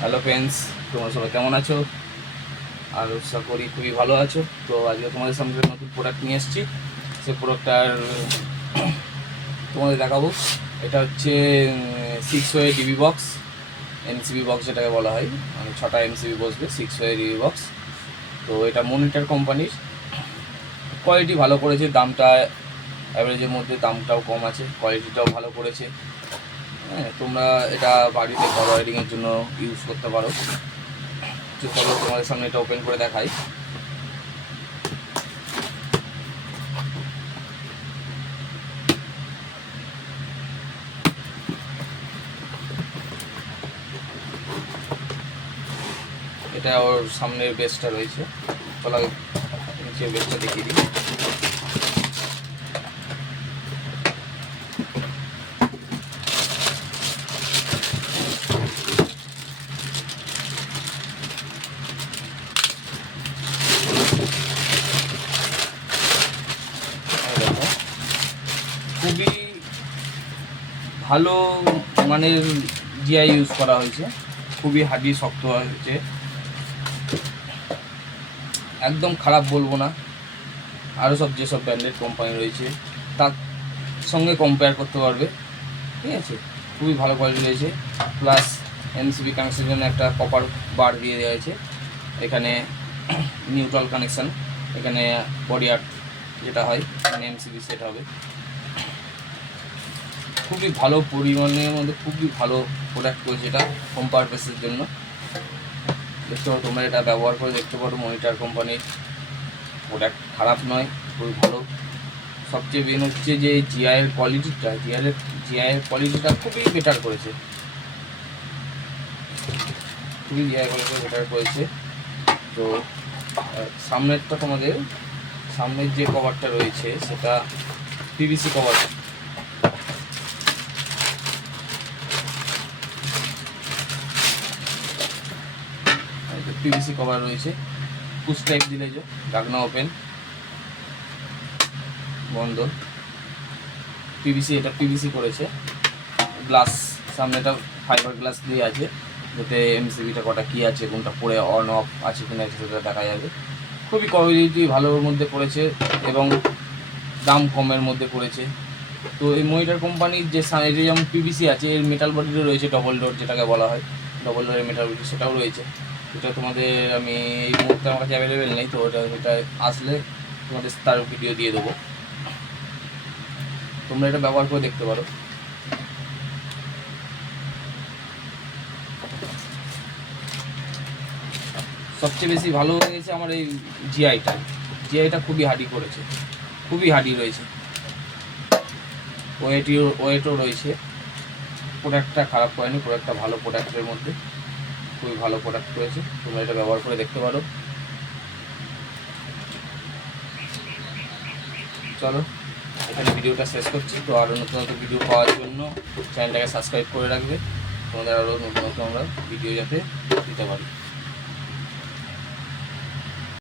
Hello friends, তোমরা সবাই কেমন আছো? আর আশা করি খুবই ভালো আছো। তো আজকে তোমাদের সামনে একটা নতুন প্রোডাক্ট নিয়ে এসেছি। সে প্রোডাক্টটার তোমাদের দেখাবো। এটা হচ্ছে 6 way DB box, MCB box যেটাকে বলা হয়, মানে 6টা এমসিবি বসবে 6 ওয়ে ডিবি বক্স। তো এটা মনিটর কোম্পানির, কোয়ালিটি ভালো করেছে, দামটা অ্যাভারেজের মধ্যে, দামটাও কম আছে, কোয়ালিটিটাও ভালো করেছে। হ্যাঁ, তোমরা এটা বাড়িতে ঘরোয়া রাইডিংয়ের জন্য ইউজ করতে পারো। চলো তোমাদের সামনে এটা ওপেন করে দেখাই। এটা ওর সামনের বেসটা রয়েছে, চলো নিচের বেসটা দেখিয়ে দিই। খুবই ভালো মানের জিআই ইউজ করা হয়েছে, খুবই হার্ডি শক্ত হয়েছে, একদম খারাপ বলবো না। আরও সব যেসব ব্র্যান্ডেড কোম্পানি রয়েছে তার সঙ্গে কম্পেয়ার করতে পারবে, ঠিক আছে। খুবই ভালো কোয়ালিটি রয়েছে, প্লাস এমসিবি কানেকশনের জন্য একটা কপার বার দিয়ে দেওয়া হয়েছে। এখানে নিউট্রাল কানেকশান, এখানে বডি আর্ট যেটা হয়, এখানে এমসিবি সেট হবে। খুবই ভালো পরিমাণের মধ্যে খুবই ভালো প্রোডাক্ট করেছে এটা হোম পারপাসের জন্য। দেখতে পারো, তোমরা এটা ব্যবহার করে দেখতে পারো। মনিটর কোম্পানির প্রোডাক্ট খারাপ নয়, খুবই ভালো। সবচেয়ে মেন হচ্ছে যে জিআইয়ের কোয়ালিটিটা, জিআইয়ের কোয়ালিটিটা খুবই বেটার করেছে, খুবই জিআই কোয়ালিটি বেটার করেছে। তো সামনেরটা, তোমাদের সামনের যে কভারটা রয়েছে সেটা পিভিসি কভার, পিভিসি কভার রয়েছে। পুশ টাইপ দিলে যে ঢাকনা ওপেন বন্ধ, পিভিসি, এটা পিভিসি করেছে। গ্লাস সামনেটা ফাইবার গ্লাস দিয়ে আছে, যাতে এমসিবিটা কটা কী আছে, কোনটা পরে অন অফ আছে কিনা সেটা দেখা যাবে। খুবই কোয়ালিটি ভালোর মধ্যে করেছে এবং দাম কমের মধ্যে করেছে। তো এই মনিটর কোম্পানির যে সাইডে যেমন পিভিসি আছে, এর মেটাল বডিরও রয়েছে ডবল ডোর যেটাকে বলা হয়, ডবল ডোরের মেটাল বডি সেটাও রয়েছে। এটা তোমাদের আমি এই মুহূর্তে আমার কাছে অ্যাভেলেবেল নেই, তো এটা আসলে তোমাদের তার ভিডিও দিয়ে দেবো, তোমরা এটা ব্যবহার করে দেখতে পারো। সবচেয়ে বেশি ভালো লেগেছে আমার এই জিআইটা খুবই হার্ডি করেছে, খুবই হার্ডি রয়েছে, ওয়েটও রয়েছে। প্রোডাক্টটা খারাপ করেনি, প্রোডাক্টটা ভালো, প্রোডাক্টের মধ্যে খুবই ভালো প্রোডাক্ট রয়েছে, তোমরা এটা ব্যবহার করে দেখতে পারো। চলো এখানে ভিডিওটা শেষ করছি। তো আরও নতুন নতুন ভিডিও পাওয়ার জন্য চ্যানেলটাকে সাবস্ক্রাইব করে রাখবে, তোমাদের আরও নতুন নতুন আমরা ভিডিও যাতে দিতে পারি।